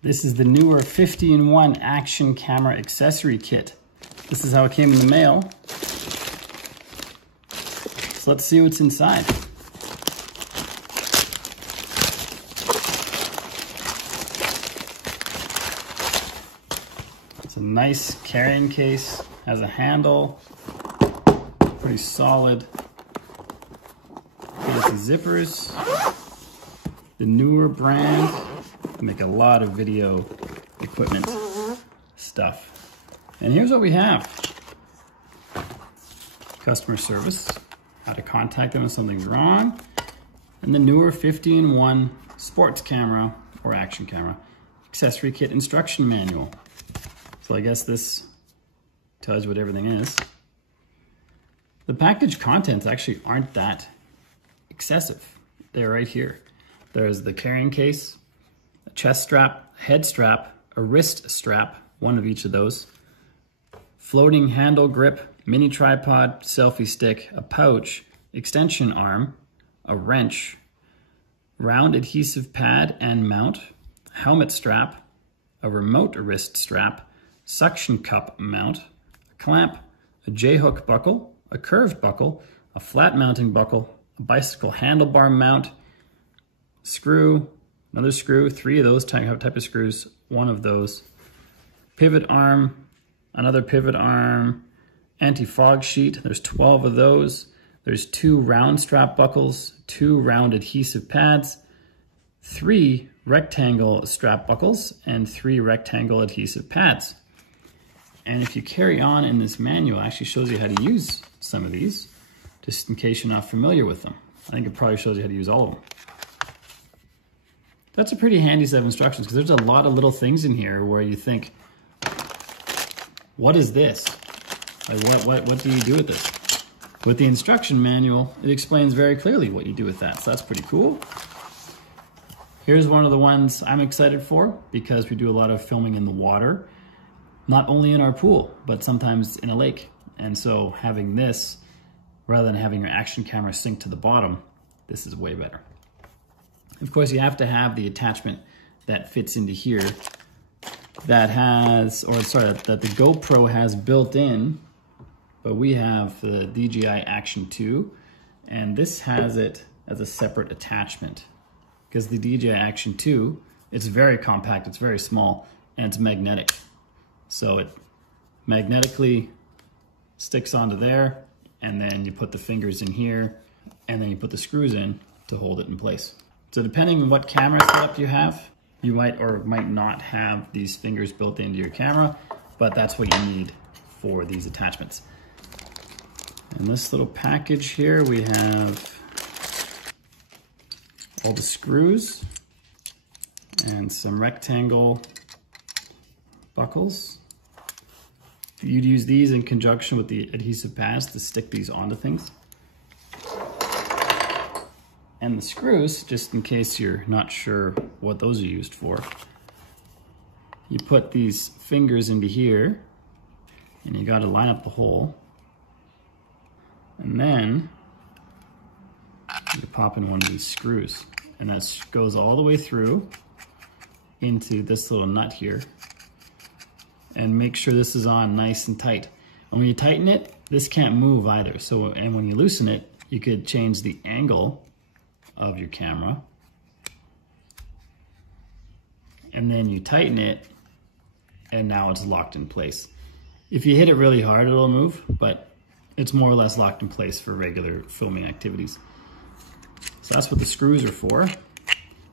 This is the NEEWER 50-in-1 Action Camera Accessory Kit. This is how it came in the mail. So let's see what's inside. It's a nice carrying case, has a handle, pretty solid. Fancy zippers. The NEEWER brand. They make a lot of video equipment stuff. And here's what we have. Customer service, how to contact them if something's wrong, and the NEEWER 50-in-1 sports camera or action camera accessory kit instruction manual. So I guess this tells you what everything is. The package contents actually aren't that excessive. They're right here. There's the carrying case, a chest strap, head strap, a wrist strap, one of each of those, floating handle grip, mini tripod, selfie stick, a pouch, extension arm, a wrench, round adhesive pad and mount, helmet strap, a remote wrist strap, suction cup mount, a clamp, a J-hook buckle, a curved buckle, a flat mounting buckle, a bicycle handlebar mount, screw, another screw, 3 of those type of screws, 1 of those, pivot arm, another pivot arm, anti-fog sheet, there's 12 of those, there's 2 round strap buckles, 2 round adhesive pads, 3 rectangle strap buckles, and 3 rectangle adhesive pads. And if you carry on in this manual, it actually shows you how to use some of these, just in case you're not familiar with them. I think it probably shows you how to use all of them. That's a pretty handy set of instructions because there's a lot of little things in here where you think, what is this? Like what do you do with this? With the instruction manual, it explains very clearly what you do with that. So that's pretty cool. Here's one of the ones I'm excited for because we do a lot of filming in the water, not only in our pool, but sometimes in a lake. And so having this, rather than having your action camera sink to the bottom, this is way better. Of course, you have to have the attachment that fits into here that has, that the GoPro has built in, but we have the DJI Action 2, and this has it as a separate attachment because the DJI Action 2, it's very compact, it's very small, and it's magnetic. So it magnetically sticks onto there, and then you put the fingers in here, and then you put the screws in to hold it in place. So depending on what camera setup you have, you might or might not have these fingers built into your camera, but that's what you need for these attachments. In this little package here, we have all the screws and some rectangle buckles. You'd use these in conjunction with the adhesive pads to stick these onto things. And the screws, just in case you're not sure what those are used for, you put these fingers into here and you got to line up the hole, and then you pop in one of these screws, and that goes all the way through into this little nut here, and make sure this is on nice and tight. And when you tighten it, this can't move either. So, and when you loosen it, you could change the angle of your camera, and then you tighten it, and now it's locked in place. If you hit it really hard, it'll move, but it's more or less locked in place for regular filming activities. So that's what the screws are for,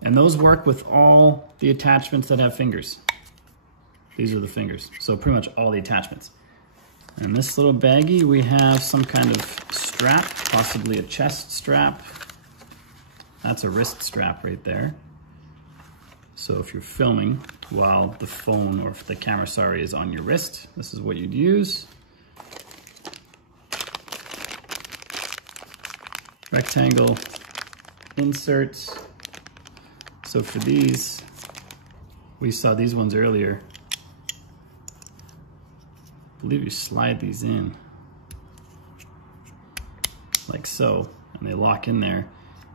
and those work with all the attachments that have fingers. These are the fingers, so pretty much all the attachments. In this little baggie, we have some kind of strap, possibly a chest strap. That's a wrist strap right there. So if you're filming while the phone or if the camera, is on your wrist, this is what you'd use. Rectangle inserts. So for these, we saw these ones earlier. I believe you slide these in like so, and they lock in there.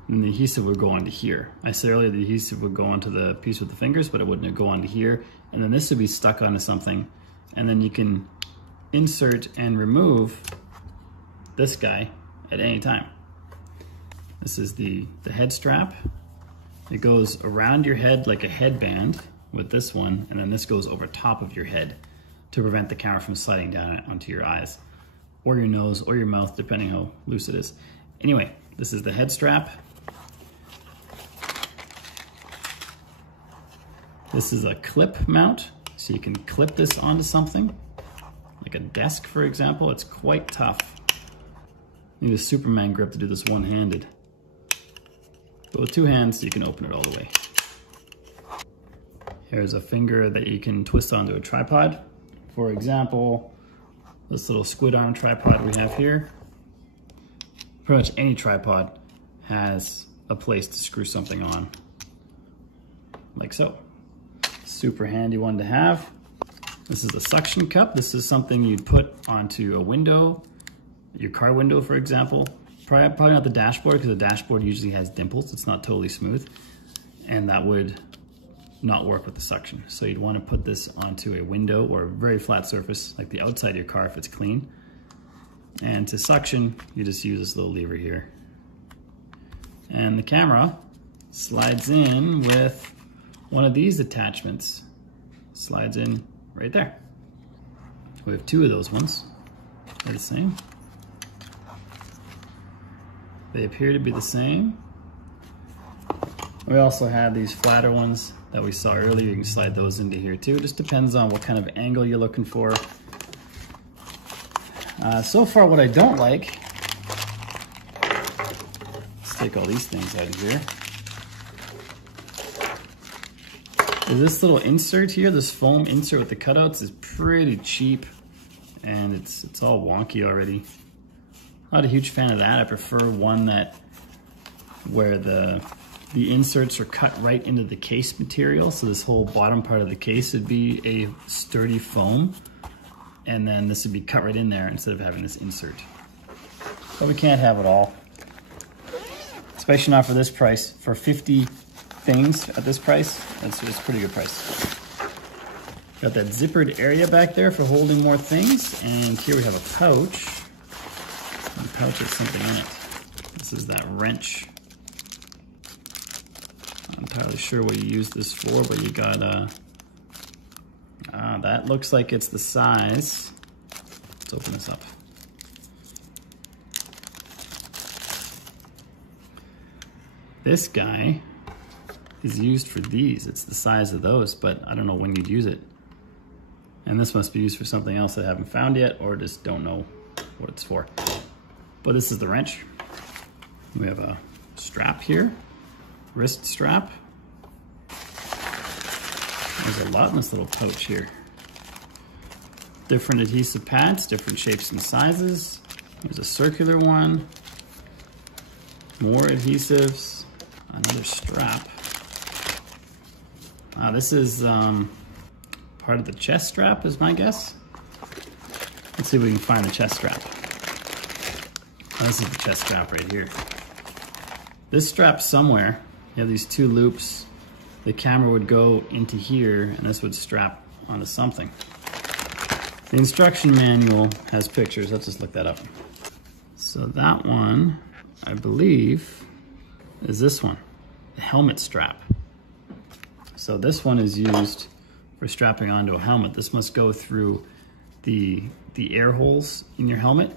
and the adhesive would go onto here. I said earlier the adhesive would go onto the piece with the fingers, but it wouldn't go onto here. And then this would be stuck onto something. And then you can insert and remove this guy at any time. This is the head strap. It goes around your head like a headband with this one, and then this goes over top of your head to prevent the camera from sliding down onto your eyes or your nose or your mouth, depending how loose it is. Anyway, this is the head strap. This is a clip mount, so you can clip this onto something, like a desk, for example. It's quite tough. You need a Superman grip to do this one-handed. But with two hands, you can open it all the way. Here's a finger that you can twist onto a tripod. For example, this little squid arm tripod we have here. Pretty much any tripod has a place to screw something on, like so. Super handy one to have. This is a suction cup. This is something you'd put onto a window, your car window, for example. Probably not the dashboard, because the dashboard usually has dimples. It's not totally smooth, and that would not work with the suction. So you'd want to put this onto a window or a very flat surface, like the outside of your car if it's clean. And to suction, you just use this little lever here. And the camera slides in with one of these attachments. Slides in right there. We have two of those ones. They're the same. They appear to be the same. We also have these flatter ones that we saw earlier. You can slide those into here too. It just depends on what kind of angle you're looking for. So far what I don't like, let's take all these things out of here, is this little insert here. This foam insert with the cutouts is pretty cheap, and it's all wonky already. Not a huge fan of that. I prefer one where the inserts are cut right into the case material. So this whole bottom part of the case would be a sturdy foam, and then this would be cut right in there instead of having this insert. But we can't have it all, especially not for this price. For 50 things at this price, it's a pretty good price. Got that zippered area back there for holding more things, and here we have a pouch. And the pouch has something in it. This is that wrench. Not entirely sure what you use this for, but you got that looks like it's the size. Let's open this up. This guy is used for these. It's the size of those, but I don't know when you'd use it. And this must be used for something else that I haven't found yet, or just don't know what it's for. But this is the wrench. We have a strap here, wrist strap. There's a lot in this little pouch here. Different adhesive pads, different shapes and sizes. There's a circular one, more adhesives, another strap. This is part of the chest strap is my guess. Let's see if we can find the chest strap. This is the chest strap right here. This strap somewhere, you have these two loops. The camera would go into here and this would strap onto something. The instruction manual has pictures. Let's just look that up. So that one, I believe, is this one, the helmet strap. So this one is used for strapping onto a helmet. This must go through the air holes in your helmet,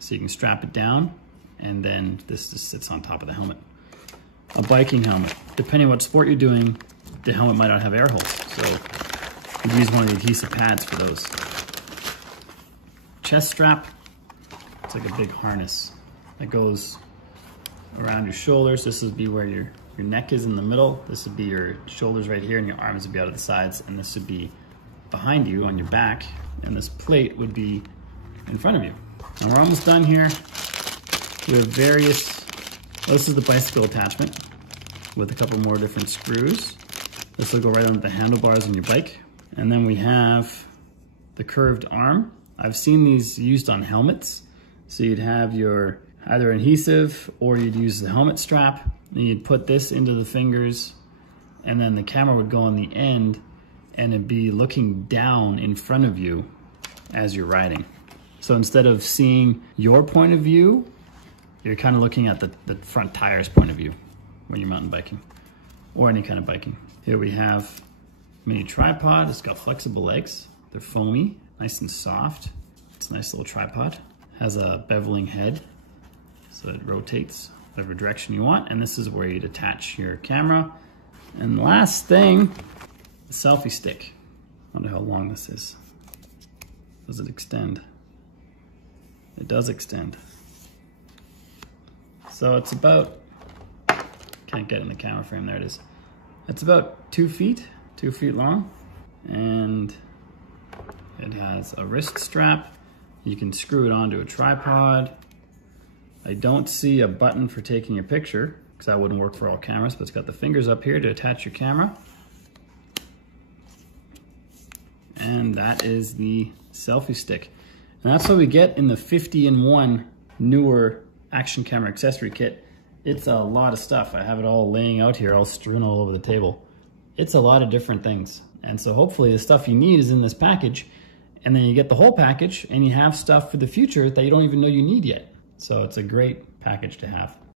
so you can strap it down, and then this just sits on top of the helmet. A biking helmet. Depending on what sport you're doing, the helmet might not have air holes, so you use one of the adhesive pads for those. Chest strap, it's like a big harness that goes around your shoulders. This would be where your neck is in the middle. This would be your shoulders right here, and your arms would be out of the sides, and this would be behind you on your back, and this plate would be in front of you. And we're almost done here. We have various, well, this is the bicycle attachment with a couple more different screws. This will go right on the handlebars on your bike. And then we have the curved arm. I've seen these used on helmets. So you'd have your either adhesive or you'd use the helmet strap. Then you'd put this into the fingers and then the camera would go on the end and it'd be looking down in front of you as you're riding. So instead of seeing your point of view, you're kind of looking at the front tire's point of view when you're mountain biking or any kind of biking. Here we have a mini tripod. It's got flexible legs. They're foamy, nice and soft. It's a nice little tripod. Has a beveling head, so it rotates whatever direction you want. And this is where you'd attach your camera. And the last thing, the selfie stick. I wonder how long this is. Does it extend? It does extend. So it's about, can't get it in the camera frame, there it is. It's about 2 feet long, and it has a wrist strap. You can screw it onto a tripod. I don't see a button for taking a picture, because that wouldn't work for all cameras, but it's got the fingers up here to attach your camera. And that is the selfie stick. And that's what we get in the 50-in-1 NEEWER Action Camera Accessory Kit. It's a lot of stuff. I have it all laying out here, all strewn all over the table. It's a lot of different things. And so hopefully the stuff you need is in this package, and then you get the whole package and you have stuff for the future that you don't even know you need yet. So it's a great package to have.